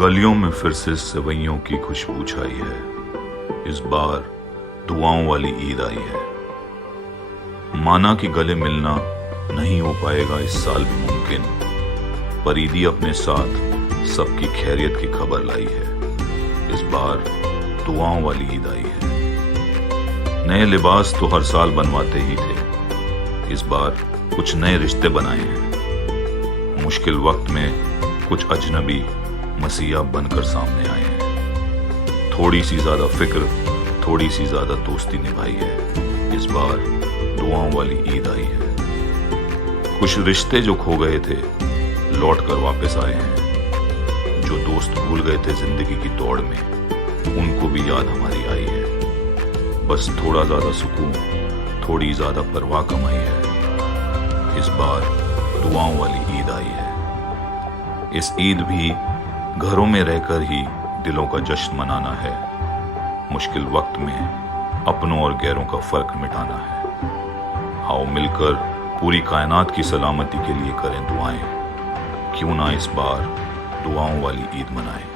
گلیوں میں پھر سے سوئیوں کی خوشبو چھائی ہے، اس بار دعاؤں والی عید آئی ہے۔ مانا کہ گلے ملنا نہیں ہو پائے گا اس سال بھی ممکن، پر عیدی اپنے ساتھ سب کی خیریت کی خبر لائی ہے، اس بار دعاؤں والی عید آئی ہے۔ نئے لباس تو ہر سال بنواتے ہی تھے، اس بار کچھ نئے رشتے بنائے ہیں۔ مشکل وقت میں کچھ اجنبی مسیحا بن کر سامنے آئے ہیں۔ تھوڑی سی زیادہ فکر، تھوڑی سی زیادہ دوستی نبھائی ہے، اس بار دعاؤں والی عید آئی ہے۔ کچھ رشتے جو کھو گئے تھے لوٹ کر واپس آئے ہیں، جو دوست بھول گئے تھے زندگی کی دوڑ میں ان کو بھی یاد ہماری آئی ہے۔ بس تھوڑا زیادہ سکون، تھوڑی زیادہ پرواہ کمائی ہے، اس بار دعاؤں والی عید آئی ہے۔ اس عید بھی گھروں میں رہ کر ہی دلوں کا جشن منانا ہے، مشکل وقت میں اپنوں اور غیروں کا فرق مٹانا ہے۔ آؤ مل کر پوری کائنات کی سلامتی کے لیے کریں دعائیں، کیوں نہ اس بار دعاؤں والی عید منائیں۔